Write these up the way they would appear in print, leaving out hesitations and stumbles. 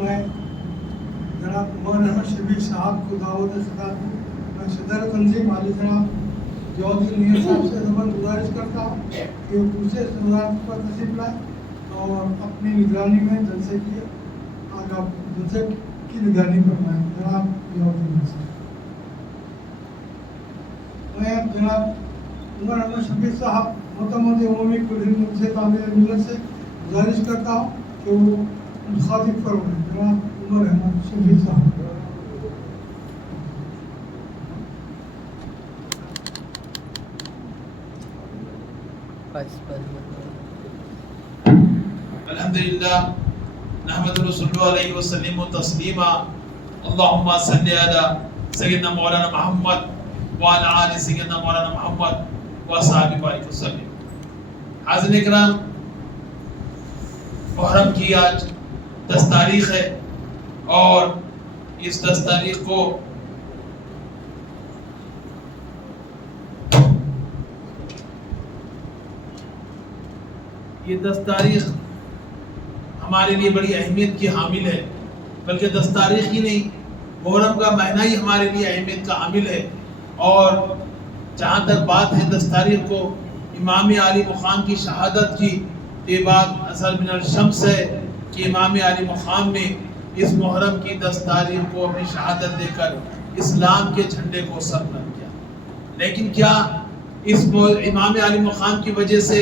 میں جناب عمر احمد شفیق صاحب کو دعوت خطاب دوں. میں صدر تنظیم علی جناب جوہر میر صاحب سے زبان گزارش کرتا ہوں کہ وہ دوسرے صدارت پر تشریف لائیں اور اپنی نگرانی میں جلسے کی نگرانی فرمائیں. جناب جوہر میر صاحب. میں جناب عمر احمد شفیق صاحب معتمد عمومی کل ہند سے تعمیر ملت سے گزارش کرتا ہوں کہ وہ مخاطب فرمائیں. جناب عمر احمد شفیق صاحب. الحمدللہ نحمد رسول اللہ علیہ وسلم و تسلیما. اللہم صلی علی سیدنا مولانا محمد وعلی آل سیدنا مولانا محمد و صحابہ بارک وسلم. حاضرین کرام، محرم کی آج 10 تاریخ ہے اور اس 10 تاریخ کو یہ 10 تاریخ ہمارے لیے بڑی اہمیت کی حامل ہے. بلکہ 10 تاریخ ہی نہیں، محرم کا مہینہ ہی ہمارے لیے اہمیت کا حامل ہے. اور جہاں تک بات ہے 10 تاریخ کو امام عالی مقام کی شہادت کی، یہ بات اصل من الشمس ہے کہ امام عالی مقام نے اس محرم کی 10 تاریخ کو اپنی شہادت دے کر اسلام کے جھنڈے کو سر بلند کیا. لیکن کیا اس امام عالی مقام کی وجہ سے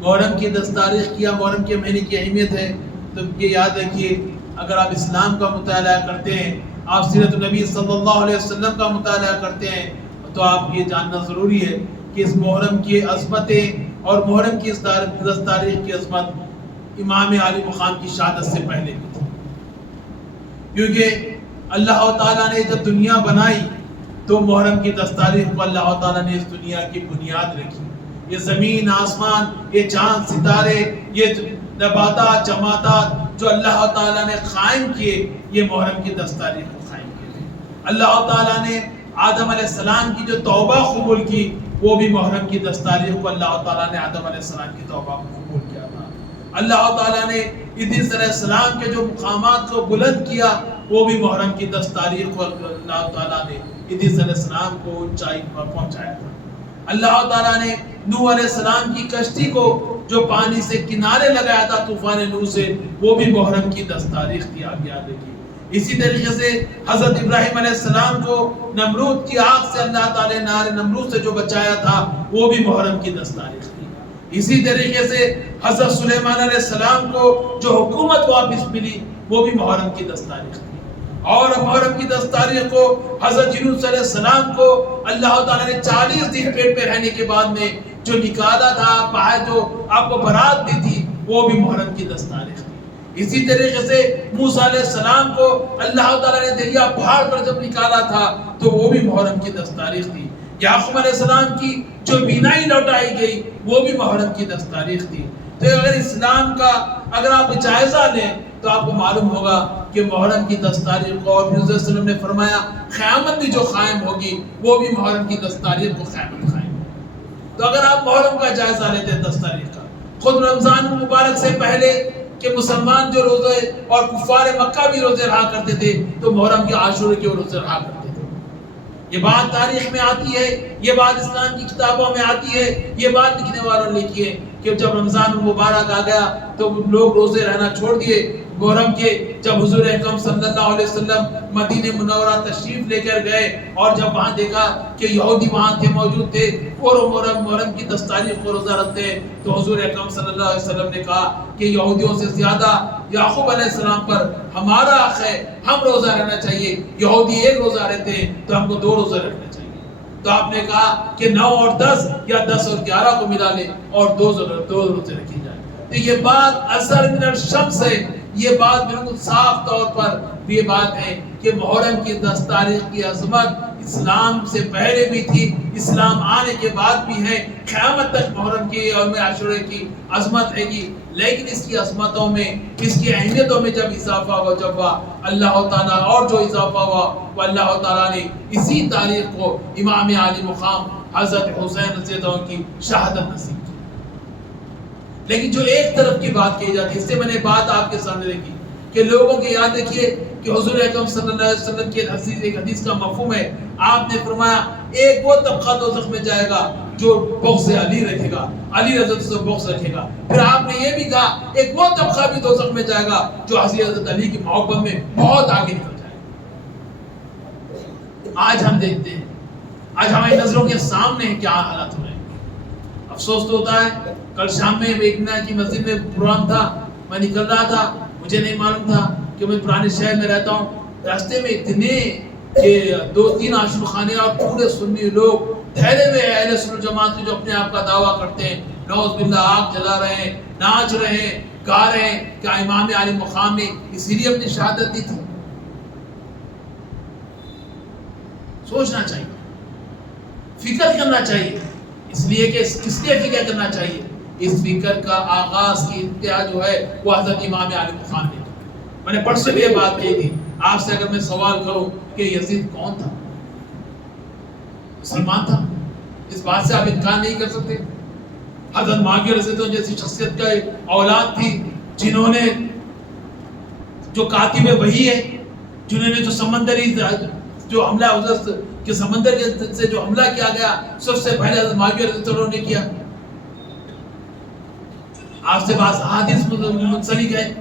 محرم کی 10 تاریخ کیا محرم کے مہینے کی اہمیت ہے؟ تو یہ یاد رکھیے، اگر آپ اسلام کا مطالعہ کرتے ہیں، آپ سیرت النبی صلی اللہ علیہ وسلم کا مطالعہ کرتے ہیں، تو آپ یہ جاننا ضروری ہے کہ اس محرم کی عظمتیں اور محرم کی اس 10 تاریخ کی عظمت امام عالی مقام کی شہادت سے پہلے بھی تھی. کیونکہ اللہ تعالیٰ نے جب دنیا بنائی تو محرم کی 10 تاریخ کو اللہ تعالیٰ نے اس دنیا کی بنیاد رکھی. یہ زمین آسمان، یہ چاند ستارے، یہ نباتات جماعتات جو اللہ تعالیٰ نے قائم کیے، یہ محرم کی 10 تاریخ کو قائم کیے. اللہ تعالیٰ نے آدم علیہ السلام کی جو توبہ قبول کی، وہ بھی محرم کی 10 تاریخ کو اللہ تعالیٰ نے آدم علیہ السلام کی توبہ کو قبول کیا تھا. اللہ تعالیٰ نے ادریس علیہ السلام کے جو مقامات کو بلند کیا، وہ بھی محرم کی 10 تاریخ کو اللہ تعالیٰ نے ادریس علیہ السلام کو اونچائی پر پہنچایا تھا. اللہ تعالیٰ نے نوح علیہ السلام کی کشتی کو جو پانی سے کنارے لگایا تھا طوفان نوح سے، وہ بھی محرم کی 10 تاریخ تھی. آپ یاد رکھیے. اسی طریقے سے حضرت ابراہیم علیہ السلام کو نمرود کی آگ سے اللہ تعالیٰ نے نار نمرود سے جو بچایا تھا، وہ بھی محرم کی 10 تاریخ تھی. اسی طریقے سے حضرت سلیمان علیہ السلام کو جو حکومت واپس ملی، وہ بھی محرم کی 10 تاریخ تھی. اور محرم کی 10 تاریخ کو حضرت یونس علیہ السلام کو اللہ تعالیٰ نے 40 دن پیٹ پہ رہنے کے بعد میں جو نکالا تھا، باہر جو آپ کو برات دی تھی، وہ بھی محرم کی 10 تاریخ تھی. اسی طریقے سے موسیٰ علیہ السلام کو اللہ تعالیٰ نے دریا پہاڑ پر جب نکالا تھا تو وہ بھی محرم کی 10 تاریخ تھی. یعقوب علیہ السلام کی جو بینائی لوٹائی گئی، وہ بھی محرم کی 10 تاریخ تھی. تو اگر اسلام کا اگر آپ جائزہ لیں تو آپ کو معلوم ہوگا کہ محرم کی 10 تاریخ کو، اور حضرت صلی اللہ علیہ وسلم نے فرمایا قیامت بھی جو قائم ہوگی وہ بھی محرم کی 10 تاریخ کو قیامت قائم ہوگی. تو اگر آپ محرم کا جائزہ لیتے ہیں 10 تاریخ کا، خود رمضان مبارک سے پہلے کہ مسلمان جو روزے اور کفار مکہ بھی روزے رہا کرتے تھے، تو محرم کے عاشورے کے روزے رہا کرتے تھے. یہ بات تاریخ میں آتی ہے، یہ بات اسلام کی کتابوں میں آتی ہے، یہ بات لکھنے والوں نے لکھی ہے کہ جب رمضان مبارک آ گیا تو لوگ روزے رہنا چھوڑ دیے. محرم کے جب حضور اکرم صلی اللہ علیہ وسلم مدینہ منورہ تشریف لے کر گئے اور جب وہاں دیکھا کہ یہودی وہاں تھے موجود تھے اور محرم کی 10 تاریخ کو روزہ رکھتے ہیں، تو حضور اکرم صلی اللہ علیہ وسلم نے کہا کہ یہودیوں سے زیادہ یعقوب علیہ السلام پر ہمارا حق ہے، ہم روزہ رہنا چاہیے. یہودی 1 روزہ رہتے ہیں تو ہم کو 2 روزہ رکھنا چاہیے. تو آپ نے کہا کہ 9 اور 10 یا 10 اور 11 کو ملا لیں اور 2 روزے رکھی جائیں. تو یہ بات اثر من الشمس ہے، یہ بات بالکل صاف طور پر یہ بات ہے کہ محرم کی 10 تاریخ کی عظمت اسلام سے پہلے بھی تھی، اسلام آنے کے بعد بھی ہے. قیامت تک محرم کی یوم عاشورے کی عظمت رہے گی. لیکن اس کی عظمتوں میں، اس کی اہمیتوں میں جب اضافہ ہوا، جب ہوا اللہ تعالیٰ، اور جو اضافہ ہوا وہ اللہ تعالیٰ نے اسی تاریخ کو امام عالی مقام حضرت حسین رضی اللہ عنہ کی شہادت نصیب کی. لیکن جو ایک طرف کی بات کی جاتی ہے، اس سے میں نے بات آپ کے سامنے رکھی کہ لوگوں کی یاد رکھیے کہ حضور اکرم صلی اللہ علیہ وسلم کی ایک حدیث کا مفہوم ہے. آپ نے فرمایا ایک وہ طبقہ دوزخ میں جائے گا جو بغض علی رکھے گا, علی رضی اللہ عنہ سے بغض رکھے گا. پھر آپ نے یہ بھی کہا ایک وہ طبقہ بھی دوزخ میں جائے گا جو حضرت علی کی محبت میں بہت آگے نکل جائے گا. آج ہم دیکھتے ہیں, آج ہماری نظروں کے سامنے کیا حالات ہو رہے ہیں. افسوس تو ہوتا ہے. کل شام میں ایک نا کی مسجد میں پروگرام تھا, میں نکل رہا تھا, مجھے نہیں معلوم تھا کہ میں پرانے شہر میں رہتا ہوں. راستے میں اتنے کہ 2-3 عاشور خانے اور پورے سنی لوگ ٹھہرے ہوئے ہیں, اہل سنت جماعت کے جو اپنے آپ کا دعویٰ کرتے ہیں, نعوذ باللہ آگ جلا رہے ہیں, ناچ رہے ہیں, گا رہے ہیں. کیا امام علی مقام نے اسی لیے اپنی شہادت دی تھی؟ سوچنا چاہیے, فکر کرنا چاہیے. اس لیے کہ کس لیے فکر کرنا چاہیے؟ اس فکر کا آغاز کی انتہا جو ہے وہ حضرت امام علی مقام نے. میں نے پرسوں بھی یہ بات کہی تھی. آپ سے اگر میں سوال کروں کہ یزید کون تھا؟ مسلمان تھا, اس بات سے آپ انکار نہیں کر سکتے. حضرت معاویہ رضی اللہ عنہ جیسی شخصیت کا ایک اولاد تھی جنہوں نے جو کاتب وحی ہے, جنہوں نے جو سمندری جو حملہ حضرت کہ سمندر سے جو حملہ کیا گیا سب سے پہلے حضرت معاویہ رضی اللہ عنہ نے کیا. آپ سے بعض حدیث منسلک ہے,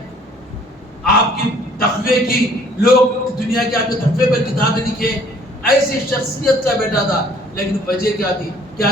آپ کی تقوی کی لوگ دنیا کے آپ کے تقوی پر کتابیں لکھے. ایسی شخصیت کا بیٹا تھا, لیکن وجہ کیا تھی؟ کیا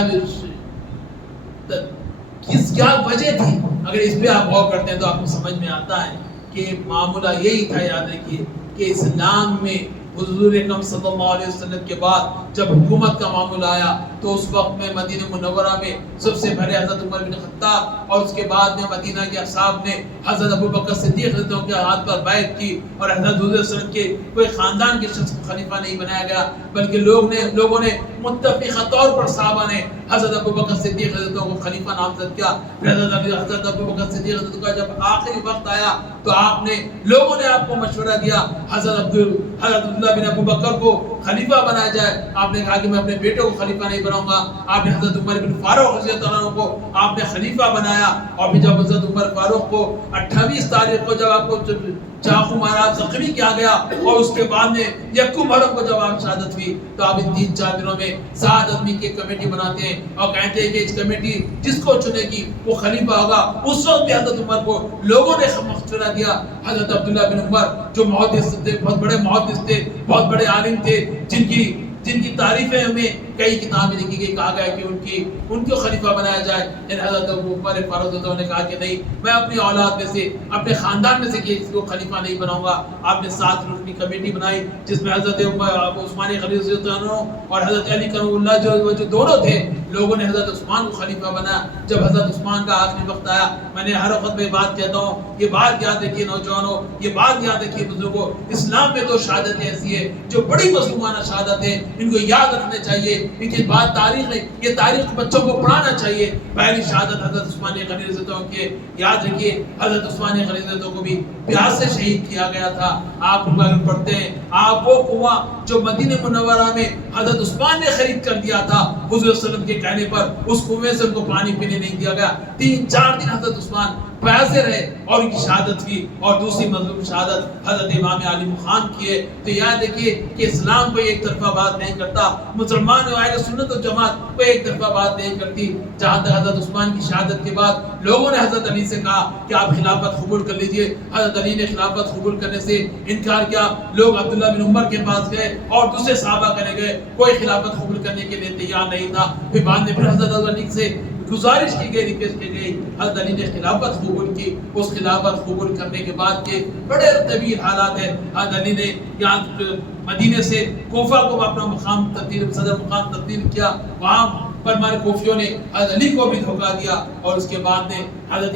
وجہ تھی؟ اگر اس پہ آپ غور کرتے ہیں تو آپ کو سمجھ میں آتا ہے کہ معاملہ یہی تھا. یاد رکھیے کہ اسلام میں حضور اکرم صلی اللہ علیہ وسلم کے بعد جب حکومت کا معاملہ آیا تو اس وقت میں مدینہ منورہ میں سب سے پہلے حضرت عمر بن خطاب اور اس کے بعد میں مدینہ کے اصحاب نے حضرت ابوبکر صدیق رضی اللہ عنہ کے ہاتھ پر بیعت کی, اور حضرت حضور صلی اللہ علیہ وسلم کے کوئی خاندان کے شخص کو خلیفہ نہیں بنایا گیا, بلکہ لوگوں نے متفقہ طور پر صحابہ نے حضرت ابوبکر صدیق رضی اللہ عنہ کو خلیفہ نامزد کیا. پھر حضرت ابوبکر صدیق رضی اللہ عنہ کا جب آخری وقت آیا تو لوگوں نے آپ کو مشورہ دیا حضرت عبداللہ بن ابوبکر کو خلیفہ بنایا جائے. آپ نے کہا کہ میں اپنے بیٹے کو خلیفہ نہیں بناؤں گا. آپ نے حضرت عمر بن فاروق رضی اللہ عنہ کو آپ نے خلیفہ بنایا, اور پھر جب حضرت عمر فاروق کو 28 تاریخ کو جب آپ کو چاقو مارا, زخمی کیا گیا, اور اس کے بعد میں 1 محرم کو جب آپ شہادت ہوئی تو آپ ان 3-4 دنوں میں 7 آدمی کی کمیٹی بناتے ہیں اور کہتے ہیں کہ اس کمیٹی جس کو چنے گی وہ خلیفہ ہوگا. اس وقت بھی حضرت عمر کو لوگوں نے مشورہ دیا. حضرت عبداللہ بن عمر جو محدث تھے, بہت بڑے محدث تھے, بہت بڑے عالم تھے, جن کی تعریفیں ہمیں کئی کتابیں لکھی گئی, کہا گیا کہ ان کو خلیفہ بنایا جائے. حضرت عمر فاروق رضی اللہ عنہ نے کہا کہ نہیں, میں اپنی اولاد میں سے, اپنے خاندان میں سے کسی کو خلیفہ نہیں بناؤں گا. آپ نے 7 رکنی کمیٹی بنائی جس میں حضرت عثمان غنی رضی اللہ عنہ اور حضرت علی کرم اللہ جو دونوں تھے, لوگوں نے حضرت عثمان کو خلیفہ بنایا. جب حضرت عثمان کا آخری وقت آیا, میں نے ہر وقت میں بات کہتا ہوں, یہ بات یاد رکھیے نوجوانوں, یہ بات یاد رکھیے بزرگوں, اسلام میں 2 شہادتیں ایسی ہے جو بڑی مظلومانہ شہادت ہے, ان کو یاد رکھنا چاہیے. ان کی بات تاریخ ہے, یہ تاریخ بچوں کو پڑھانا چاہیے. پہلی شہادت حضرت عثمان غنی رضی اللہ عنہ کی, یاد رکھیے حضرت عثمان غنی رضی اللہ عنہ کو بھی پیاس سے شہید کیا گیا تھا. آپ اگر پڑھتے ہیں, آپ وہ کنواں جو مدینہ منورہ میں حضرت عثمان نے خرید کر دیا تھا حضور صلی اللہ علیہ وسلم کے کہنے پر, اس کنویں سے ان کو پانی پینے نہیں دیا گیا. 3-4 دن حضرت عثمان پیاسے رہے اور ان کی شہادت کی. اور دوسری مظلوم شہادت حضرت امام علی مقام کی ہے. تو یاد رکھیے کہ اسلام کوئی ایک طرفہ بات نہیں کرتا, مسلمان و اہل سنت و جماعت کوئی ایک طرفہ بات نہیں کرتی. جہاں تک حضرت عثمان کی شہادت کے بعد لوگوں نے حضرت علی سے کہا کہ آپ خلافت قبول کر لیجئے, حضرت علی نے خلافت قبول کرنے سے انکار کیا. لوگ عبداللہ بن عمر کے پاس گئے اور دوسرے صحابہ کرنے گئے, کوئی خلافت قبول کرنے کے لیے تیار نہیں تھا. پھر بعد میں پھر حضرت علی سے گزارش کی گئی, ریکویسٹ کی گئی, حضرت علی نے خلافت قبول کی. اس خلافت قبول کرنے کے بعد کے بڑے طویل حالات ہیں. حضرت علی نے یہاں مدینے سے کوفہ کو اپنا مقام تبدیل, صدر مقام تبدیل کیا. وہاں پر ہمارے کوفیوں نے حضرت علی کو بھی دھوکہ دیا, اور اس کے بعد نے حضرت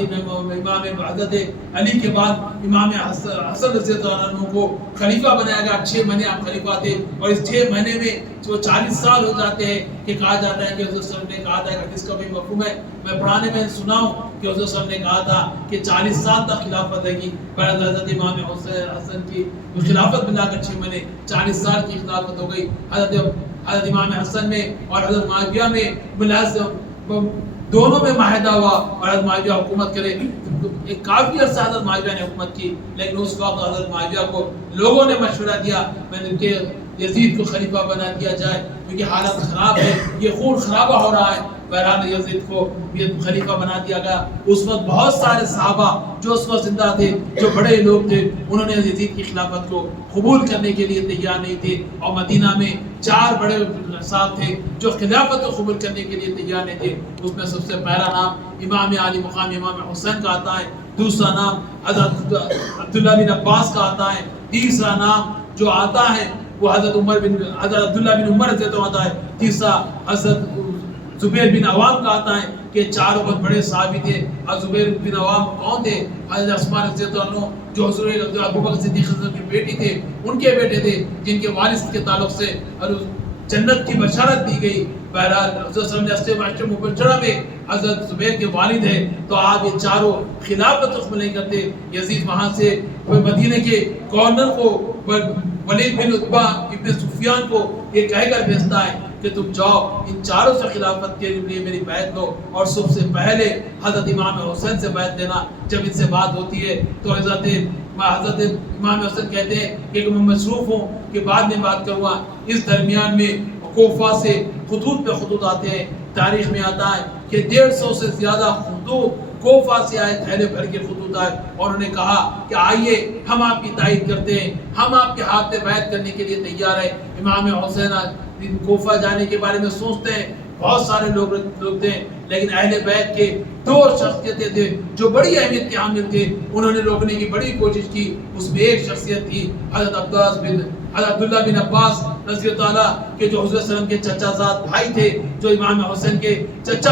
علی کے بعد امام حسن رضی اللہ عنہ کو خلیفہ بنایا گیا. 6 مہینے آپ خلیفہ تھے, اور اس 6 مہینے میں جو 40 سال ہو جاتے ہیں کہ کہا جاتا ہے کہ حضرت صلی اللہ علیہ وسلم نے کہا تھا کہ اس کا بھی مفہوم ہے, میں پرانے میں سنا ہوں کہ حضرت صلی اللہ علیہ وسلم نے کہا تھا کہ 40 سال تک خلافت رہے گی. پر حضرت امام حسن کی خلافت ملا کر 6 مہینے 40 سال کی خلافت ہو گئی. حضرت امام حسن میں اور حضرت معاویہ میں ملازم دونوں میں معاہدہ ہوا, اور حضرت معاویہ حکومت کرے. ایک کافی عرصہ حضرت معاویہ نے حکومت کی، لیکن اس وقت حضرت معاویہ کو لوگوں نے مشورہ دیا میں نے کہ یزید کو خلیفہ بنا دیا جائے کیونکہ حالت خراب ہے، یہ خون خرابہ ہو رہا ہے۔ بہرحال یزید کو یہ خلیفہ بنا دیا گیا۔ اس وقت بہت سارے صحابہ جو اس وقت زندہ تھے، جو بڑے لوگ تھے، انہوں نے یزید کی خلافت کو قبول کرنے کے لیے تیار نہیں تھے، اور مدینہ میں 4 بڑے صاحب تھے جو خلافت کو قبول کرنے کے لیے تیار نہیں تھے۔ اس میں سب سے پہلا نام امام علی مقام امام حسین کا آتا ہے، دوسرا نام حضرت عبداللہ بن عباس کا آتا ہے، تیسرا نام جو آتا ہے وہ حضرت عبداللہ بن عمر سے تو آتا ہے، تیسرا حضرت زبیر بن عوام کا آتا ہے کہ 4 بہت بڑے صحابی تھے۔ اور زبیر بن عوام کون تھے؟ حضرت عثمان رضی اللہ عنہ جو حضرت ابوبکر صدیق کی بیٹی تھے، ان کے بیٹے تھے جن کے والد کے تعلق سے جنت کی بشارت دی گئی۔ بہرحال حضرت صلی اللہ علیہ وسلم مبشرہ میں حضرت زبیر کے والد ہیں، تو آپ یہ چاروں خلافت قبول نہیں کرتے۔ یزید وہاں سے مدینہ کے گورنر کو ولید بن عتبہ ابن سفیان کو یہ کہہ کر بھیجتا ہے کہ تم جاؤ ان چاروں سے خلافت کے لیے میری بیعت لو، اور سب سے پہلے حضرت امام حسین سے بیعت لینا۔ جب ان سے بات ہوتی ہے تو حضرت امام حسین کہتے ہیں کہ میں مصروف ہوں کہ بعد میں بات کروں گا۔ اس درمیان میں کوفہ سے خطوط پہ خطوط آتے ہیں۔ تاریخ میں آتا ہے کہ 150 سے زیادہ خطوط کوفہ سے آئے، تھیلے بھر کے خطوط آئے، اور انہوں نے کہا کہ آئیے ہم آپ کی تائید کرتے ہیں، ہم آپ کے ہاتھ پہ بیعت کرنے کے لیے تیار ہیں۔ امام حسین کوفہ جانے کے بارے میں سوچتے ہیں، بہت سارے لوگ تھے، لیکن اہل بیت کے 2 شخصیتیں تھے جو بڑی اہمیت کے حامل تھے، انہوں نے روکنے کی بڑی کوشش کی۔ اس میں ایک شخصیت تھی حضرت عبداللہ بن عباس رضی اللہ عنہ کے جو حضرت صلی اللہ علیہ وسلم کے چچا زاد بھائی تھے، جو امام حسین کے چچا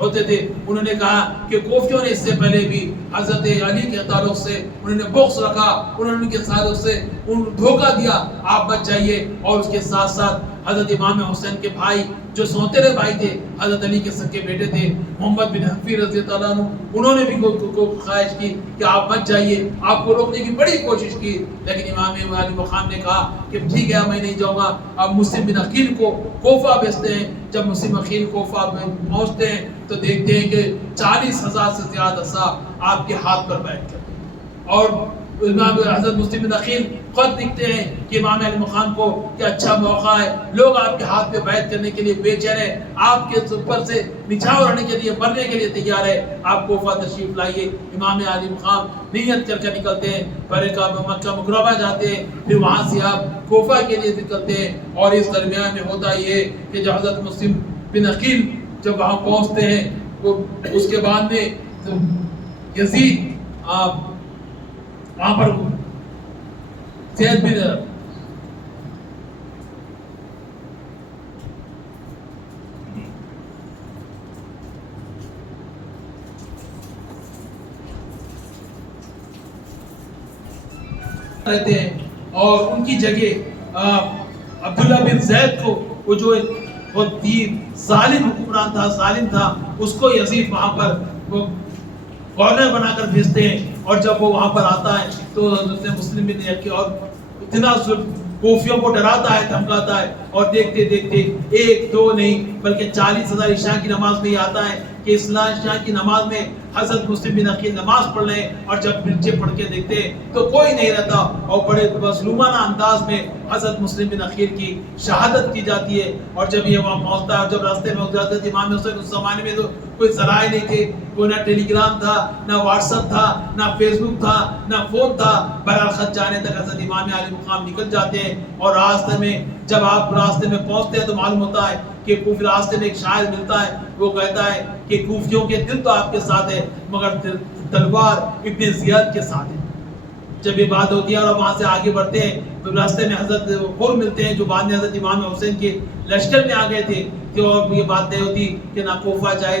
ہوتے تھے۔ انہوں نے کہا کہ کوفیوں نے اس سے پہلے بھی حضرت علی کے تعلق سے انہوں نے بغض رکھا، انہوں نے ان کے تعلق سے دھوکہ دیا، آپ بچ جائیے۔ اور اس کے ساتھ ساتھ حضرت امام حسین کے بھائی جو سوتیلے بھائی تھے، حضرت علی کے سکے بیٹے تھے محمد بن حنفی رضی اللہ عنہ، انہوں نے بھی خواہش کی کہ آپ بچ جائیے، آپ کو روکنے کی بڑی کوشش کی، لیکن امام علی مقام نے کہا کہ ٹھیک ہے میں نہیں جاؤں گا۔ اب مسلم بن عقیل کو کوفہ بھیجتے ہیں۔ جب مسلم عقیل کوفہ میں پہنچتے ہیں تو دیکھتے ہیں کہ 40,000 سے زیادہ صاحب آپ کے ہاتھ پر بیٹھ کر، اور حضرت مسلم بن عقیل خود لکھتے ہیں کہ امام علی مقام کو کہ اچھا موقع ہے، لوگ آپ کے ہاتھ پہ بیعت کرنے کے لیے بے چین ہے، آپ کے اوپر سے نچھاور ہونے کے لیے، مرنے کے لیے تیار ہے، آپ کوفہ تشریف لائیے۔ امام علی مقام نیت کر کے نکلتے ہیں، پہلے مکہ مکرمہ جاتے ہیں، پھر وہاں سے آپ کوفہ کے لیے نکلتے ہیں۔ اور اس درمیان میں ہوتا یہ کہ جب حضرت مسلم بن عقیل جب وہاں پہنچتے ہیں، وہ اس کے بعد میں یزید وہاں پر زید بن رہتے ہیں، اور ان کی جگہ عبداللہ بن زید کو، وہ جو بہت ظالم حکمران تھا، ظالم تھا، اس کو یزید وہاں پر وہ گورنر بنا کر بھیجتے ہیں۔ اور جب وہ وہاں پر آتا ہے تو حضرت مسلم بن عقیل اور اتنا کوفیوں کو ڈراتا ہے، دھمکاتا ہے، اور دیکھتے دیکھتے 1 2 نہیں بلکہ 40,000 عشاء کی نماز میں آتا ہے کہ عشاء کی نماز میں حضرت مسلم بن عقیل نماز پڑھ رہے ہیں، اور جب نیچے پڑھ کے دیکھتے ہیں تو کوئی نہیں رہتا، اور بڑے مظلومانہ انداز میں حضرت مسلم بن عقیل کی شہادت کی جاتی ہے۔ اور جب یہ وہاں پہنچتا ہے، جب راستے میں حضرت امام حسین اس زمانے میں تو کوئی ذرائع نہیں تھے، کوئی نہ ٹیلی گرام تھا، نہ واٹس ایپ تھا، نہ فیس بک تھا، نہ فون تھا، بہرحال خط جانے تک حضرت امام علی مقام نکل جاتے ہیں۔ اور راستے میں جب آپ راستے میں پہنچتے ہیں تو معلوم ہوتا ہے کہ کوفی راستے میں ایک شاعر ملتا ہے، وہ کہتا ہے کہ کوفیوں کے دل تو آپ کے ساتھ ہے مگر تلوار ابن زیاد کے ساتھ ہے۔ جب یہ بات ہوتی ہے اور وہاں سے آگے بڑھتے ہیں تو راستے میں حضرت خور ملتے ہیں جو بعد میں حضرت امام حسین کے لشکر میں آ گئے تھے، کہ اور یہ بات نہیں ہوتی کہ نہ کوفہ جائے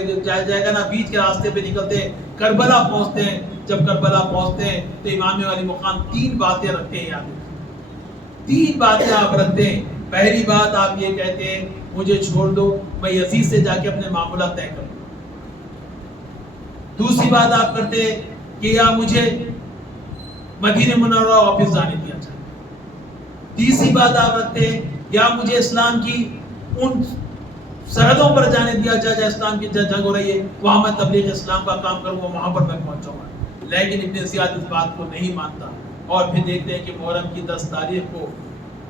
گا، نہ بیچ کے راستے پہ نکلتے ہیں، کربلا پہنچتے ہیں۔ جب کربلا پہنچتے ہیں تو امام علی مقام 3 باتیں رکھتے ہیں، یاد 3 باتیں آپ رکھتے ہیں۔ پہلی بات آپ یہ کہتے ہیں مجھے چھوڑ دو، میں یزید سے جا کے اپنے معاملات طے کروں۔ دوسری بات آپ کرتے ہیں کہ یا مجھے مدینہ منورہ واپس جانے دیا جائے۔ تیسری بات آپ رکھتے ہیں یا مجھے اسلام کی ان سرحدوں پر جانے دیا جائے جہاں اسلام کی جنگ ہو رہی ہے، وہاں میں تبلیغ اسلام کا کام کروں گا، وہاں پر میں پہنچ جاؤں گا۔ لیکن ابن زیاد اس بات کو نہیں مانتا. اور پھر دیکھتے ہیں کہ محرم کی 10 تاریخ کو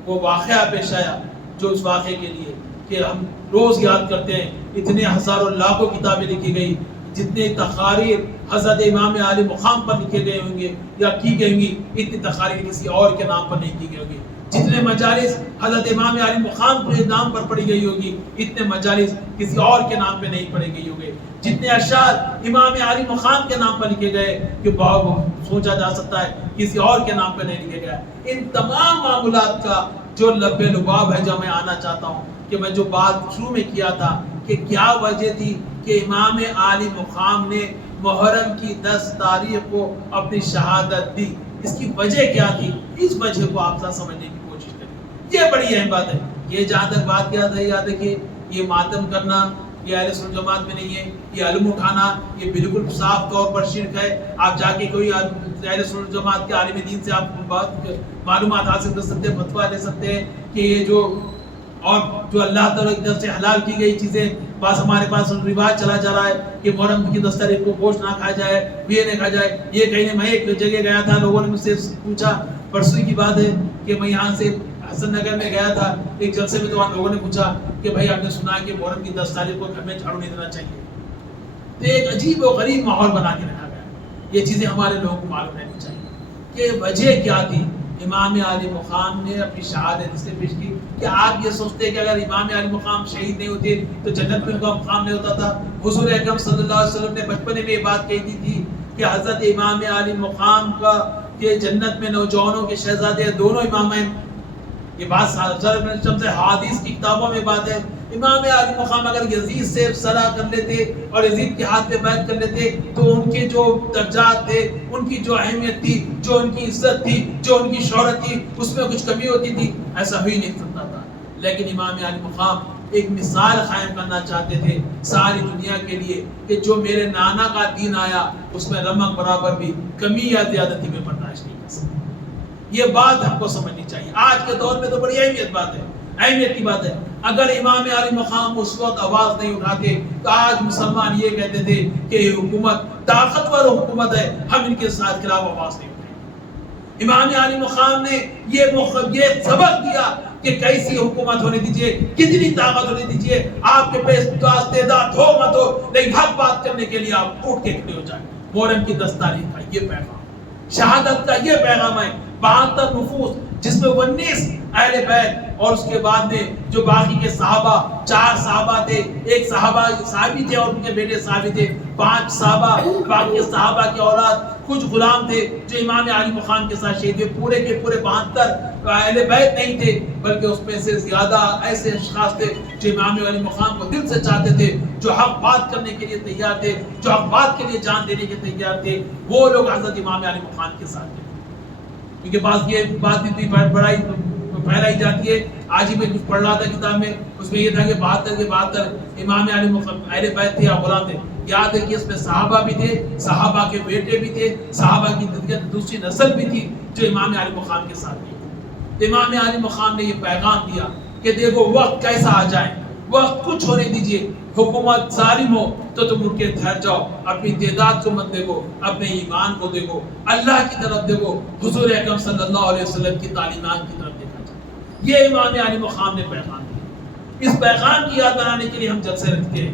وہ واقعہ پیش آیا جو اس واقعے کے لیے کہ ہم روز یاد کرتے ہیں. اتنے ہزاروں لاکھوں کتابیں لکھی گئی, جتنے تقاریر حضرت امام عالی مقام پر لکھے گئے ہوں گے یا کی گئی ہوں گی, اتنی تقاریر کسی اور کے نام پر نہیں کی گئی ہوگی. جتنے مجالس حضرت امام عالی مقام کے نام پر پڑھی گئی ہوگی, اتنے مجالس کسی اور کے نام پہ نہیں پڑھی گئی ہوگی. جتنے اشعار امام عالی مقام کے نام پر لکھے گئے کہ بہت سوچا جا سکتا ہے کسی اور کے نام پہ نہیں لکھے گیا. ان تمام معاملات کا جو لب لباب ہے, جو میں آنا چاہتا ہوں کہ میں جو بات شروع میں کیا تھا کہ کیا وجہ تھی کہ امام عالی مقام نے محرم کی 10 تاریخ کو اپنی شہادت دی, اس کی وجہ کیا تھی, اس وجہ کو آپ سب سمجھنے کی کوشش کریں. یہ بڑی اہم بات ہے. یہ جہاں تک بات کیا تھا, یاد رکھیے یہ ماتم کرنا یہ اہل سنت جماعت میں نہیں ہے. یہ علم اٹھانا یہ بالکل صاف طور پر شرک ہے. آپ جا کے کوئی اہل سنت جماعت کے عالم دین سے آپ بہت معلومات حاصل کر سکتے ہیں, فتویٰ لے سکتے ہیں کہ یہ جو اللہ تعالیٰ کی طرف سے حلال کی گئی چیزیں, بس ہمارے پاس رواج چلا جا رہا ہے کہ محرم کی 10 تاریخ کو گوشت نہ کھایا جائے, یہ نہ کھایا جائے. یہ کہیں میں ایک جگہ گیا تھا, لوگوں نے مجھ سے پوچھا, پرسوں کی بات ہے کہ میں یہاں سے حسن نگر میں گیا تھا ایک جلسے میں, تو وہاں لوگوں نے پوچھا کہ بھائی آپ نے سنا کہ محرم کی 10 تاریخ کو گھر میں جھاڑو نہیں دینا چاہیے. تو ایک عجیب و غریب ماحول بنا کے رکھا گیا. یہ چیزیں ہمارے لوگوں کو معلوم رہنی چاہیے کہ وجہ کیا تھی. امام عالی مقام نے اپنی شہادت اس لیے پیش کی کہ آپ یہ سوچتے ہیں کہ اگر امام عالی مقام شہید نہیں ہوتے تو جنت میں ان کا مقام نہیں ہوتا تھا. حضور اکرم صلی اللہ علیہ وسلم نے بچپنے میں یہ بات کہی دی تھی کہ حضرت امام عالی مقام کا کہ جنت میں نوجوانوں کے شہزادے دونوں امامین. یہ بات حدیث کی کتابوں میں بات ہے. امام عالی مقام اگر یزید سے صلح کر لیتے اور یزید کے ہاتھ پہ بیعت کر لیتے تو ان کے جو درجات تھے, ان کی جو اہمیت تھی, جو ان کی عزت تھی, جو ان کی شہرت تھی, اس میں کچھ کمی ہوتی تھی؟ ایسا ہی نہیں سکتا تھا. لیکن امام عالی مقام ایک مثال قائم کرنا چاہتے تھے ساری دنیا کے لیے کہ جو میرے نانا کا دین آیا اس میں رمق برابر بھی کمی یا زیادتی میں برداشت نہیں کر سکتا. یہ بات ہم کو سمجھنی چاہیے. آج کے دور میں تو بڑی اہمیت بات ہے, اہمیت کی بات ہے. اگر امام عالی مقام اس وقت آواز نہیں اٹھاتے تو آج مسلمان یہ کہتے تھے کہ یہ حکومت طاقتور حکومت ہے, ہم ان کے ساتھ خلاف آواز نہیں اٹھائیں. امام عالی مقام نے یہ سبق دیا کہ کیسی حکومت ہونے دیجیے, کتنی طاقت ہونے دیجیے, آپ کے پاس استعداد ہو مت ہو, لیکن حق بات کرنے کے لیے آپ اٹھ کے کھڑے ہو جائیں. محرم کی 10 تاریخ کا یہ پیغام, شہادت کا یہ پیغام ہے. 72 نفوس جس میں 19 اہل بیت اور اس کے بعد میں جو باقی کے صحابہ, 4 صحابہ تھے, ایک صحابی تھے اور ان کے بیٹے صحابی تھے, 5 صحابہ, باقی صحابہ کی اولاد, کچھ غلام تھے جو امام عالی مقام کے ساتھ شہید ہوئے. پورے کے پورے 72 اہل بیت نہیں تھے, بلکہ اس میں سے زیادہ ایسے اشخاص تھے جو امام عالی مقام کو دل سے چاہتے تھے, جو حق بات کرنے کے لیے تیار تھے, جو حق بات کے لیے جان دینے کے تیار تھے. وہ لوگ حضرت امام عالی مقام کے ساتھ تھے. کیونکہ بعض یہ بات اتنی بڑائی پھیلائی جاتی ہے. آج ہی میں کچھ پڑھ رہا تھا کتاب میں, اس میں یہ تھا کہ 72 امام علی اہل بیت تھے یا غلام تھے. یاد ہے کہ اس میں صحابہ بھی تھے, صحابہ کے بیٹے بھی تھے, صحابہ کی دوسری نسل بھی تھی جو امام علی مقام کے ساتھ تھی. امام علی مقام نے یہ پیغام دیا کہ دیکھو وقت کیسا آ جائے, وقت کچھ ہونے دیجئے, حکومت ظالم ہو تو تم اٹھ کے ٹھہر جاؤ, اپنی تعداد کو مت دیکھو, اپنے ایمان کو دیکھو, اللہ کی طرف دیکھو, حضور اکرم صلی اللہ علیہ وسلم کی تعلیمات کی طرف دیکھا جائے. یہ امام علی مقام نے پیغام دیا. اس پیغام کی یاد بنانے کے لیے ہم جلسے رکھتے ہیں.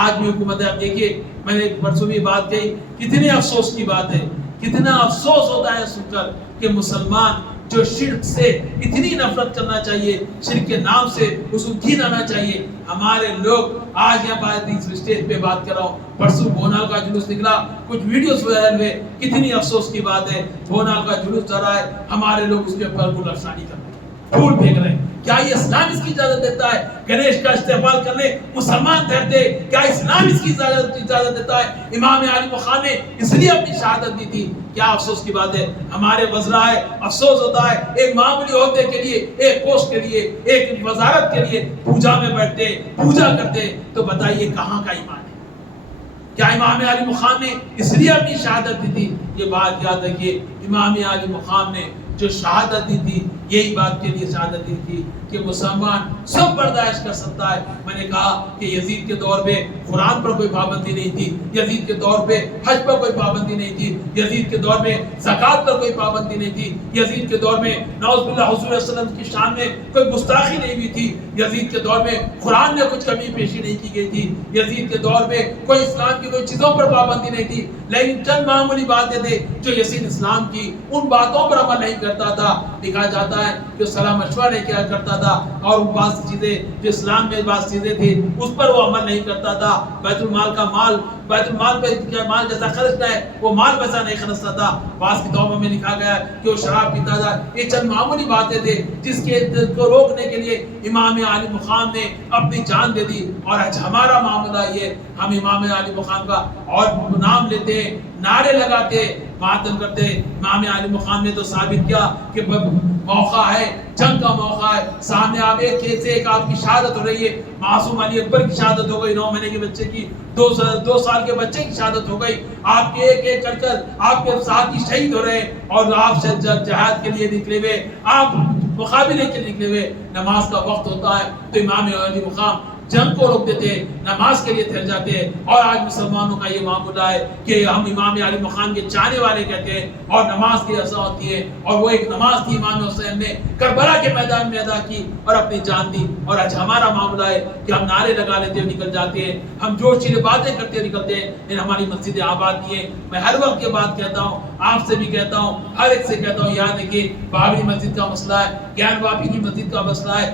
آج بھی حکومت ہے. آپ دیکھیے, میں نے پرسوں بھی بات کہی, کتنے افسوس کی بات ہے, کتنا افسوس ہوتا ہے سن کر کہ مسلمان جو شرک سے اتنی نفرت کرنا چاہیے, شرک کے نام سے اس کو گھن آنا چاہیے, ہمارے لوگ آج یہاں پر اس اسٹیج پہ بات کر رہا ہوں, پرسوں بھونال کا جلوس نکلا, کچھ ویڈیوز وائرل ہوئے, کتنی افسوس کی بات ہے. بھونال کا جلوس جا رہا ہے, ہمارے لوگ اس کے اوپر گل افشانی کر رہے ہیں, پھول پھینک رہے ہیں. کیا یہ اسلام اس کی اجازت دیتا ہے گنیش کا استعمال کرنے؟ مسلمان ٹھہرتے, کیا اسلام اس کی اجازت دیتا ہے؟ امام علی مقام نے اس لیے اپنی شہادت دی تھی. کیا افسوس کی بات ہے. ہمارے وزراء ہے, افسوس ہوتا ہے ایک معمولی عہدے کے لیے, ایک پوسٹ کے لیے, ایک وزارت کے لیے پوجا میں بیٹھتے, پوجا کرتے, تو بتائیے کہاں کا ایمان ہے؟ کیا امام علی مقام نے اس لیے اپنی شہادت دی تھی؟ یہ بات یاد رکھیے, امام علی مقام نے جو شہادت دی تھی یہی بات کے لیے شہادت دی تھی کہ مسلمان سب برداشت کر سکتا ہے. میں نے کہا کہ یزید کے دور پہ قرآن پر کوئی پابندی نہیں تھی, یزید کے دور پہ حج پر کوئی پابندی نہیں تھی, یزید کے دور میں زکوٰۃ پر کوئی پابندی نہیں تھی, یزید کے دور میں نعوذ باللہ حضور صلی اللہ علیہ وسلم کی شان میں کوئی گستاخی نہیں ہوئی تھی, یزید کے دور میں قرآن میں کچھ کمی پیشی نہیں کی گئی تھی, یزید کے دور میں کوئی اسلام کی کوئی چیزوں پر پابندی نہیں تھی. لیکن چند معمولی باتیں تھے جو یزید اسلام کی ان باتوں پر عمل نہیں کرتا تھا. لکھا جاتا ہے کہ صلاح مشورہ نہیں کیا کرتا تھا, اور وہ بعض چیزیں جو اسلام میں بعض چیزیں تھی اس پر وہ عمل نہیں کرتا تھا. بیت المال کا مال, بیت المال پہ مال جیسا خرچتا ہے وہ مال ویسا نہیں خرچتا تھا. بعض کتابوں میں لکھا گیا کہ وہ شراب پیتا تھا. یہ چند معمولی باتیں تھے جس کے کو روکنے کے لیے امام عالی مقام نے اپنی جان دے دی. اور آج ہمارا معاملہ یہ, ہم امام عالی مقام کا اور نام لیتے ہیں, نعرے لگاتے, ماتم کرتے. امام عالی مقام نے تو ثابت کیا کہ موقع ہے, جنگ کا موقع ہے, سامنے آپ ایک سے ایک آپ کی شہادت ہو رہی ہے. معصوم علی اکبر کی شہادت ہو گئی, 9 مہینے کے بچے کی, 2 سال کے بچے کی شہادت ہو گئی. آپ کے ایک ایک کر آپ کے ساتھی شہید ہو رہے ہیں, اور آپ جہاد کے لیے نکلے ہوئے, آپ مقابلے کے نکلے ہوئے. نماز کا وقت ہوتا ہے تو امام علی مقام جنگ کو روک دیتے, نماز کے لیے ٹھہر جاتے ہیں. اور آج مسلمانوں کا یہ معاملہ ہے کہ ہم امام علی مقام کے چاہنے والے کہتے ہیں, اور نماز کی رضا ہوتی ہے. اور وہ ایک نماز تھی امام حسین نے کربلا کے میدان میں ادا کی اور اپنی جان دی. اور آج ہمارا معاملہ ہے کہ ہم نعرے لگا لیتے ہوئے نکل جاتے ہیں, ہم جوش چیزیں باتیں کرتے ہوئے نکلتے ہیں. لیکن ہماری مسجدیں آباد نہیں ہیں. میں ہر وقت یہ بات کہتا ہوں, آپ سے بھی کہتا ہوں, ہر ایک سے کہتا ہوں, یاد رکھیے بابری مسجد کا مسئلہ ہے, گیان واپی کی مسجد کا مسئلہ ہے,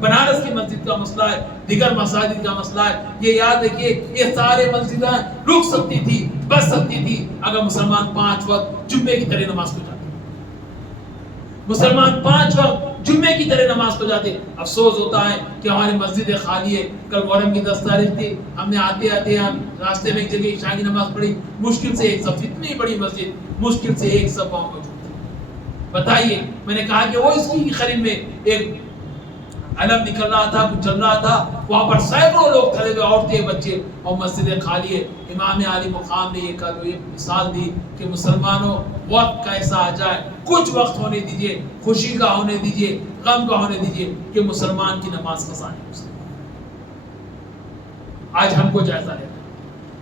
بنارس کی مسجد کا مسئلہ ہے, دیگر مساجد کا مسئلہ ہے. یہ یاد رکھیے یہ سارے مسجدیں رک سکتی تھی, بچ سکتی تھی اگر مسلمان 5 وقت جمعے کی طرح نماز کو جاتے. مسلمان 5 وقت جمعے کی طرح نماز کو جاتے. افسوس ہوتا ہے کہ ہماری مسجدیں خالی ہے. کل محرم کی 10 تاریخ تھی, ہم نے آتے آتے ہم راستے میں ایک جگہ عشاء کی نماز پڑھی, مشکل سے ایک صف, اتنی بڑی مسجد مشکل سے ایک صف وہاں موجود تھی. بتائیے, میں نے کہا کہ وہ اس کی قریب میں ایک علم نکل رہا تھا, کچھ چل رہا تھا, وہاں پر سینکڑوں لوگ کھڑے ہوئے, عورتیں بچے, اور مسجدیں خالی ہے. امام علی مقام نے یہ مثال دی کہ مسلمانوں وقت کا ایسا آ جائے, کچھ وقت ہونے دیجئے, خوشی کا ہونے دیجئے, غم کا ہونے دیجئے, کہ مسلمان کی نماز قضا نہیں ہو سکتی. آج ہم کو جائزہ لینا.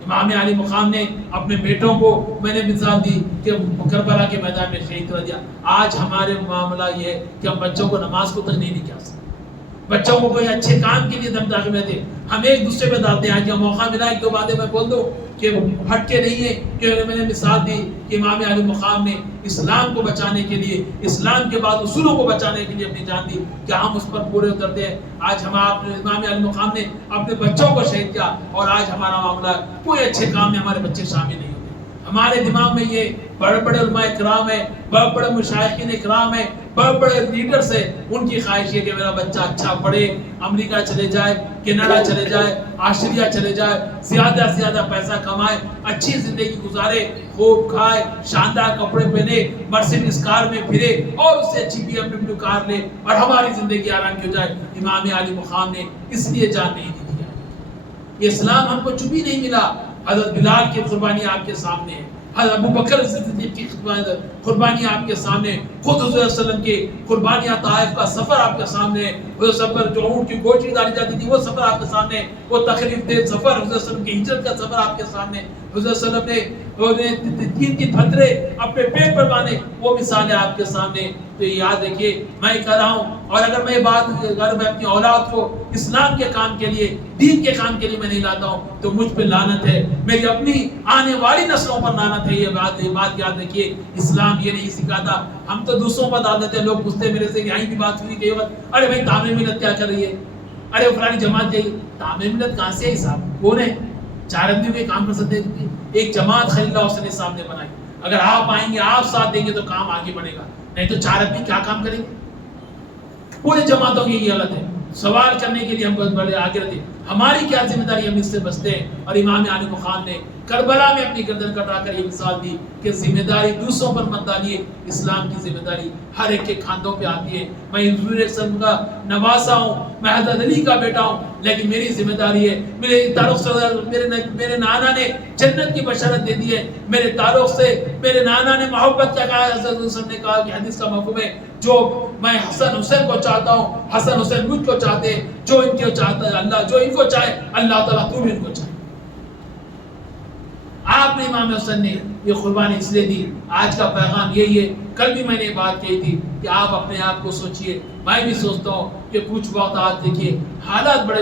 امام علی مقام نے اپنے بیٹوں کو, میں نے مثال دی کہ کربلا کے میدان میں شہید کر دیا. آج ہمارے معاملہ یہ ہے کہ ہم بچوں کو نماز کو تک نہیں کیا سکتے, بچوں کو کوئی اچھے کام کے لیے دم داخل رہتے, ہم ایک دوسرے پہ ڈالتے ہیں. آج کا موقع ملا 1-2 باتیں میں بول دوں کہ ہٹ کے نہیں ہے, کہ میں نے مثال دی کہ امام علی مقام نے اسلام کو بچانے کے لیے, اسلام کے بعد اصولوں کو بچانے کے لیے اپنی جان دی, کہ ہم اس پر پورے اترتے ہیں. آج ہم امام علی مقام نے اپنے بچوں کو شہید کیا, اور آج ہمارا معاملہ کوئی اچھے کام میں ہمارے بچے شامل نہیں ہوتے. ہمارے دماغ میں یہ بڑے بڑے علماء کرام ہیں, بڑے بڑے مشائخین کرام ہیں, بڑے بڑے لیڈرز ہیں, ان کی خواہش ہے کہ میرا بچہ اچھا پڑھے, امریکہ چلے جائے, کینیڈا چلے جائے, آسٹریلیا چلے جائے, زیادہ سے زیادہ پیسہ کمائے, اچھی زندگی گزارے, خوب کھائے, شاندار کپڑے پہنے, مرسیڈیز کار میں پھرے, اور اس سے اچھی BMW کار لے, اور ہماری زندگی آرام کی ہو جائے. امام علی مقام نے اس لیے جان نہیں دی. یہ اسلام ہم کو چوبی نہیں ملا. حضرت بلال کی قربانی آپ کے سامنے ہے, حضرت ابو بکر صدیق کی قربانی آپ کے سامنے, خود حضور صلی اللہ علیہ وسلم کی قربانیاں, طائف کا سفر آپ کے سامنے, وہ سفر جو اونٹ کی گوشت ڈالی جاتی تھی وہ سفر آپ کے سامنے, وہ تکلیف دہ سفر, حضور صلی اللہ علیہ وسلم کی ہجرت کا سفر آپ کے سامنے, حضور صلی اللہ علیہ وسلم نے 3 پتھرے اپنے پیٹ پر باندھے, وہ مثالیں آپ کے سامنے. تو یاد رکھیے میں کہہ رہا ہوں, اور اگر میں بات اگر میں اپنی اولاد کو اسلام کے کام کے لیے, دین کے کام کے لیے میں نہیں لاتا ہوں تو مجھ پہ لعنت ہے, میری اپنی آنے والی نسلوں پر لعنت ہے. یہ بات یاد رکھیے, اسلام یہ نہیں سکھاتا. ہم تو دوسروں پر ڈال دیتے ہیں. لوگ پوچھتے میرے سے یہیں بھی بات ہوئی کہ ارے بھائی تعمیر ملت کیا کر رہی ہے, ارے وہ فلانی جماعت جائیے. تعمیر ملت کہاں سے ہے صاحب, کون ہے؟ 4 آدمی میں کام کر سکتے ہیں. ایک جماعت خلیل اللہ حسین صاحب نے بنائی. اگر آپ آئیں گے, آپ ساتھ دیں گے تو کام آگے بڑھے گا, نہیں تو 4 آدمی کیا کام کریں گے؟ پورے جماعتوں کی یہ حالت ہے. سوال کرنے کے لیے ہم کو بڑے آگے رہتے. ہماری کیا ذمہ داری, ہم اس سے بچتے ہیں. اور امام علی مقام نے کربلا میں اپنی گردن کٹا کر یہ مثال دی کہ ذمہ داری دوسروں پر مت ڈالیے، اسلام کی ذمہ داری ہر ایک کے کاندھوں پہ آتی ہے۔ میں حضور صلی اللہ علیہ وسلم کا نواسا ہوں، میں حضرت علی کا بیٹا ہوں، لیکن میری ذمہ داری ہے، میرے تعلق سے میرے نانا نے جنت کی بشارت دے دی ہے، میرے تعلق سے میرے نانا نے محبت کیا کہا، حضرت وسلم نے کہا کہ حدیث کا مفہوم ہے جو میں حسن حسین کو چاہتا ہوں، حسن حسین مجھ کو چاہتے ہیں، جو ان کو چاہتا ہے اللہ، جو ان کو چاہے اللہ تعالیٰ تو بھی ان کو چاہے۔ آپ نے امام حسن نے یہ قربانی اس لیے دی۔ آج کا پیغام یہی ہے، کل بھی میں نے بات کہی تھی کہ آپ اپنے آپ کو سوچئے، میں بھی سوچتا ہوں کہ کچھ وقت آج دیکھیے حالات بڑے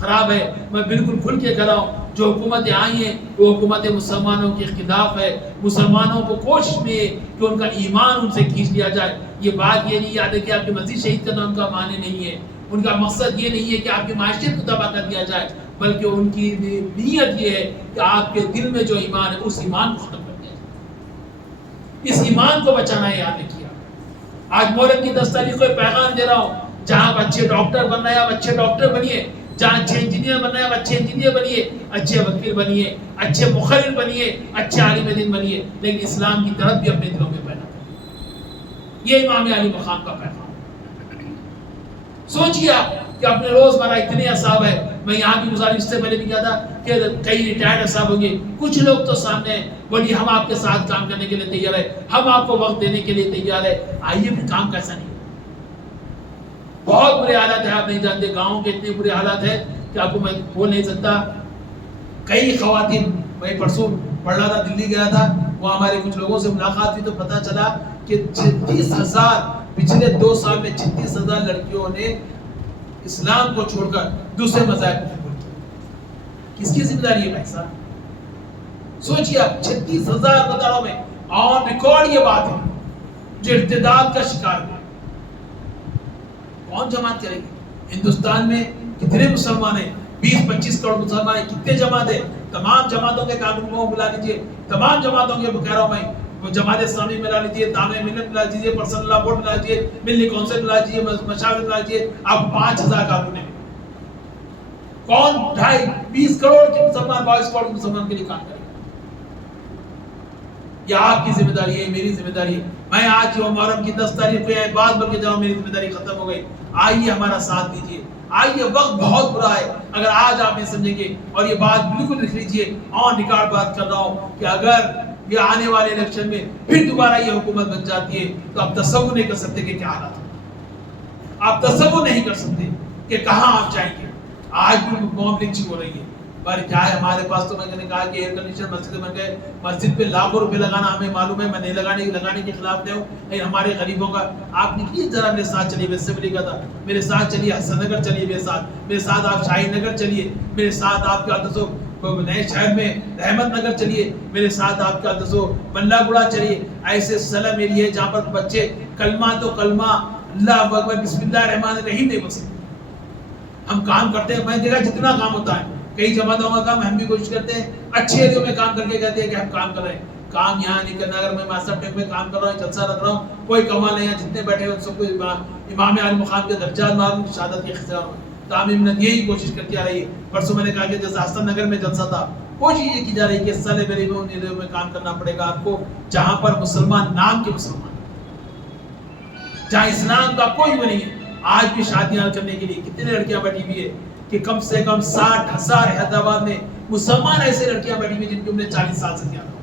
خراب ہے، میں بالکل کھل کے کہہ رہا ہوں، جو حکومتیں آئی ہیں وہ حکومت مسلمانوں کے خلاف ہے، مسلمانوں کو کوشش میں ہے کہ ان کا ایمان ان سے کھینچ لیا جائے۔ یہ بات یہ نہیں یاد ہے کہ آپ کی مسجد شہید کرنا ان کا معنی نہیں ہے، ان کا مقصد یہ نہیں ہے کہ آپ کی معاشیت کو تباہ کر دیا جائے، بلکہ ان کی نیت یہ ہے کہ آپ کے دل میں جو ایمان ہے اس ایمان کو ختم کر دیا جائے۔ اس ایمان کو بچانا ہے، آپ نے کیا۔ آج محرم کی 10 تاریخ کو پیغام دے رہا ہوں، جہاں آپ اچھے ڈاکٹر بننا ہے آپ اچھے ڈاکٹر بنیے، جہاں اچھے انجینئر بننا ہے آپ اچھے انجینئر بنیے، اچھے وکیل بنیے، اچھے مخرر بنیے، اچھے عالم دین بنیے، لیکن اسلام کی طرف بھی اپنے دلوں میں پیدا کریں۔ یہ امام علی مقام کا پیغام۔ سوچئے آپ کہ اپنے روزمرہ اتنے اصحاب ہیں، میں یہاں بھی گزارش سے پہلے بھی کہا تھا کہ کئی ریٹائرڈ اصحاب ہوں گے، کچھ لوگ تو سامنے ہیں، بولیے ہم آپ کے ساتھ کام کرنے کے لیے تیار ہے، ہم آپ کو وقت دینے کے لیے تیار ہے، آئیے بھی کام کیسا نہیں۔ بہت برے حالات ہیں، آپ نہیں جانتے، گاؤں کے اتنے برے حالات ہیں کہ آپ کو میں بول نہیں سکتا۔ کئی خواتین، میں پرسوں پڑھ رہا تھا، دلی گیا تھا، وہاں ہمارے کچھ لوگوں سے ملاقات ہوئی تو پتہ چلا کہ 36,000 پچھلے 2 سال میں 36,000 لڑکیوں نے اسلام کو چھوڑ کر دوسرے مذاہب کو قبول کیا۔ کس کی ذمہ داری ہے بھائی صاحب؟ سوچئے آپ، 36,000 مداروں میں آن ریکارڈ یہ بات ہے جو ارتداد کا شکار ہے۔ کون جماعت کرے گی؟ ہندوستان میں کتنے مسلمان ہیں؟ 20-25 کروڑ مسلمان ہیں، کتنے جماعت ہیں؟ تمام جماعتوں کے کارکنوں کو بلا لیجئے، تمام جماعتوں کے کہہ رہا ہوں میں، جماعت اسلامی ملا لیجئے، دامن ملت ملا لیجئے، پرسنل لا بورڈ ملا لیجئے، ملی کونسل ملا لیجئے، مشاورت ملا لیجئے، اب 5,000 کارکن ہیں۔ کون 20 کروڑ کے مسلمان، 22 کروڑ مسلمان کے لیے کام کرے گا؟ یہ آپ کی ذمہ داری ہے، میری ذمہ داری ہے۔ میں آج جو محرم کی 10 تاریخ کو یہ بات بول کے جاؤں، میری ذمہ داری ختم ہو گئی۔ آئیے ہمارا ساتھ دیجئے، آئیے، وقت بہت برا ہے۔ اگر آج آپ نہیں سمجھیں گے، اور یہ بات بالکل لکھ لیجئے، آن ریکارڈ بات کر رہا ہوں کہ اگر یہ آنے والے الیکشن میں پھر دوبارہ یہ حکومت بن جاتی ہے تو آپ تصور نہیں کر سکتے کہ کیا حالات ہیں، آپ تصور نہیں کر سکتے کہ کہاں آپ جائیں گے۔ آج بھی موب لنچنگ ہو رہی ہے، پر کیا ہے ہمارے پاس، تو میں نے کہا کہ ایئر کنڈیشن مسجد بن گئے، مسجد پہ لاکھوں روپے لگانا ہمیں معلوم ہے، میں نہیں لگانے کے خلاف نہیں ہوں، لیکن ہمارے غریبوں کا آپ نکلیے ذرا میرے ساتھ چلیے، ویسے بھی لکھا تھا میرے ساتھ چلیے، حسن نگر چلیے، میرے ساتھ آپ شاہی نگر چلیے، میرے ساتھ آپ کے دسو نئے شہر میں رحمت نگر چلیے، میرے ساتھ آپ کا دسو بنلا گڑا چلیے، ایسے سلم ایریے ہے جہاں پر بچے کلمہ تو کلمہ اللہ اکبر بسم اللہ الرحمن الرحیم نہیں بول سکتے۔ ہم کام کرتے ہیں، میں دیکھا جتنا کام ہوتا ہے، کئی جماعتوں کا کام ہم بھی کوشش کرتے ہیں، اچھے ایریوں میں کام کر کے کہتے ہیں کہ ہم کام کر رہے ہیں، کام یہاں نہیں کرنا۔ اگر میں ماسٹر ٹیک میں کام کر رہا ہوں، جلسہ رکھ رہا ہوں، کوئی کمال نہیں ہے، جتنے بیٹھے ہیں ان سب کو امام علی مقام کے درجات معلوم، شہادت کے اختیار ہوں۔ تعمیم نے یہی کوشش کرتی آ رہی ہے۔ پرسوں میں نے کہا کہ جیسے حسن نگر میں جلسہ تھا، کوشش یہ کی جا رہی ہے کہ سالے بری میں ان ایریوں میں کام کرنا پڑے گا آپ کو جہاں پر مسلمان نام کے مسلمان، جہاں اسلام کا کوئی وہ نہیں ہے۔ آج بھی شادیاں کرنے کے لیے کتنے لڑکیاں بیٹھی ہوئی ہے کہ کم سے کم 60,000 حیدرآباد میں مسلمان ایسے لڑکیاں بیٹھی ہوئی جن کی عمر 40 سال سے زیادہ ہو۔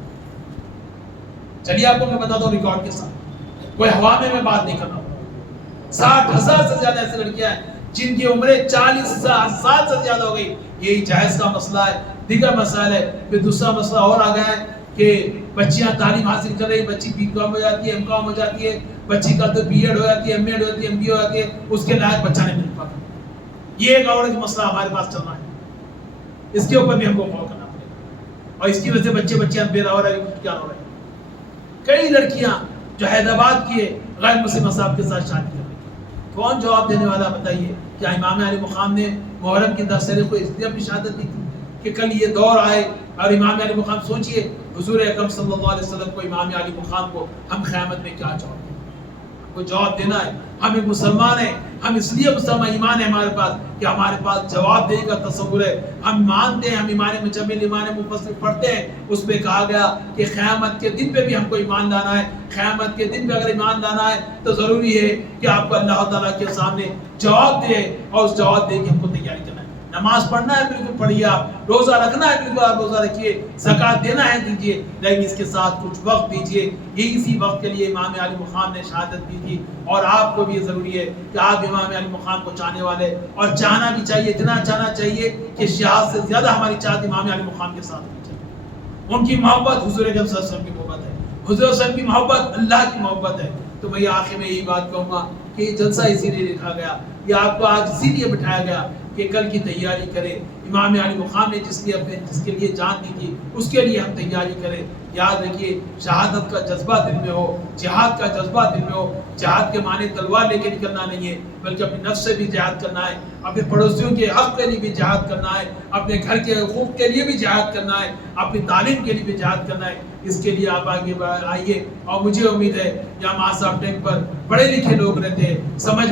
چلیے آپ کو میں بتاتا ہوں ریکارڈ کے ساتھ، کوئی ہوا میں بات نہیں کر رہا ہوں، 60,000 سے زیادہ ایسے لڑکیاں ہیں جن کی عمریں 40 سال سے زیادہ ہو گئی۔ یہی جہیز کا مسئلہ ہے، دیگر مسائل ہے۔ پھر دوسرا مسئلہ اور آ گیا ہے کہ بچیاں تعلیم حاصل کر رہی، بچی B.Com ہو جاتی ہے، M.Com ہو جاتی ہے، بچی کا تو B.Ed ہو جاتی ہے، M.Ed ہو جاتی ہے، M.B.A ہو جاتی ہے، اس کے لائق بچہ نہیں مل پاتا۔ یہ ایک اور مسئلہ ہمارے پاس چل رہا ہے، اس کے اوپر بھی ہم کو غور کرنا پڑے گا، اور اس کی وجہ سے بچیاں بے راہ ہو رہے ہیں، کیا ہو رہے ہیں۔ کئی لڑکیاں جو حیدرآباد کی غیر مسلم صاحب کے ساتھ شادی کر رہی ہیں، کون جواب دینے والا بتائیے؟ کیا امام علی مقام نے محرم کی 10 تاریخ کو اس لیے اپنی شہادت دی تھی کہ کل یہ دور آئے اور امام علی مقام؟ سوچئے حضور اکرم صلی اللہ علیہ وسلم کو، امام علی مقام کو ہم قیامت میں کیا جواب دیں؟ کو جواب دینا ہے. ہم ایک مسلمان ہیں, ہم اس لیے مسلمان ایمان ہے ہمارے پاس کہ ہمارے پاس جواب دہی کا تصور ہے. ہم مانتے ہیں, ہم ایمان مجمل ایمان مفصل پڑھتے ہیں, اس پہ کہا گیا کہ قیامت کے دن پہ بھی ہم کو ایمان لانا ہے. قیامت کے دن پہ اگر ایمان لانا ہے تو ضروری ہے کہ آپ کو اللہ تعالیٰ کے سامنے جواب دے, اور اس جواب دے کے ہم کو تیاری کرنا ہے. نماز پڑھنا ہے بالکل پڑھیے, آپ روزہ رکھنا ہے بالکل آپ روزہ رکھیے, زکوٰۃ دینا ہے دیجیے, لیکن اس کے ساتھ کچھ وقت دیجیے. یہ اسی وقت کے لیے امام علی مقام نے شہادت دی تھی, اور آپ کو بھی یہ ضروری ہے کہ آپ امام علی مقام کو چاہنے والے, اور چاہنا بھی چاہیے, اتنا چاہنا چاہیے کہ شہادت سے زیادہ ہماری چاہت امام علی مقام کے ساتھ ہونی چاہیے. ان کی محبت حضور اکرم صلی اللہ علیہ وسلم کی محبت ہے, حضور صلی اللہ علیہ وسلم کی محبت اللہ کی محبت ہے. تو میں آخر میں یہی بات کہوں گا کہ یہ جلسہ اسی لیے لکھا گیا, یہ آپ کو آج اسی لیے بٹھایا گیا کہ کل کی تیاری کریں. امام علی مقام نے جس کے لیے جان دی تھی, اس کے لیے ہم تیاری کریں. یاد رکھیے, شہادت کا جذبہ دل میں ہو, جہاد کا جذبہ دل میں ہو. جہاد کے معنی تلوار لے کے نکلنا نہیں ہے, بلکہ اپنے نفس سے بھی جہاد کرنا ہے, اپنے پڑوسیوں کے حق کے لیے بھی جہاد کرنا ہے, اپنے گھر کے حقوق کے لیے بھی جہاد کرنا ہے, اپنی تعلیم کے لیے بھی جہاد کرنا ہے. اس کے لیے آپ آگے آئیے, اور مجھے امید ہے یہاں ماں صاحب ٹینک پر پڑھے لکھے لوگ رہتے ہیں, سمجھ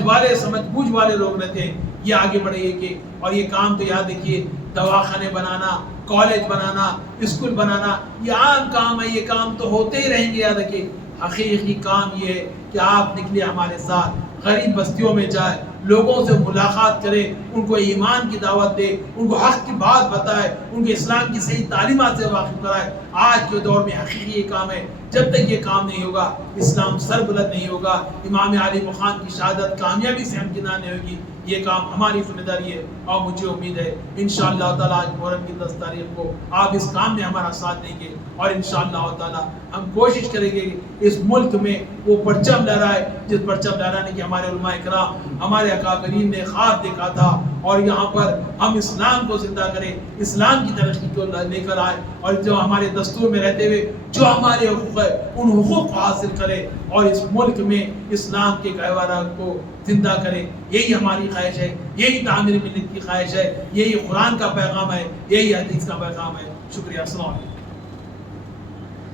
بوجھ والے لوگ رہتے ہیں. یہ آگے بڑھے کہ, اور یہ کام تو یاد رکھیے, دواخانے بنانا, کالج بنانا, اسکول بنانا, یہ عام کام ہے, یہ کام تو ہوتے ہی رہیں گے. یاد رکھیے, حقیقی کام یہ ہے کہ آپ نکلے ہمارے ساتھ, غریب بستیوں میں جائے, لوگوں سے ملاقات کرے, ان کو ایمان کی دعوت دے, ان کو حق کی بات بتائے, ان کو اسلام کی صحیح تعلیمات سے واقف کرائے. آج کے دور میں حقیقی یہ کام ہے. جب تک یہ کام نہیں ہوگا, اسلام سر بلند نہیں ہوگا, امام علی مقام کی شہادت کامیابی سے ہمکنار نہیں ہوگی. یہ کام ہماری ذمہ داری ہے, اور مجھے امید ہے انشاءاللہ تعالیٰ آج محرم کی 10 تاریخ کو آپ اس کام میں ہمارا ساتھ دیں گے, اور انشاءاللہ تعالیٰ ہم کوشش کریں گے کہ اس ملک میں وہ پرچم لہرائے جس پرچم لہرانے کی ہمارے علماء کرام, ہمارے اکابرین نے خواب دیکھا تھا, اور یہاں پر ہم اسلام کو زندہ کریں, اسلام کی ترقی کو لے کر آئے, اور جو ہمارے دستور میں رہتے ہوئے جو ہمارے حقوق ہے ان حقوق کو حاصل کرے, اور اس ملک میں اسلام کے گہوارہ کو زندہ کرے. یہی ہماری خواہش ہے, یہی تعمیر ملت کی خواہش ہے, یہی قرآن کا پیغام ہے, یہی حدیث کا پیغام ہے. شکریہ. السلام علیکم.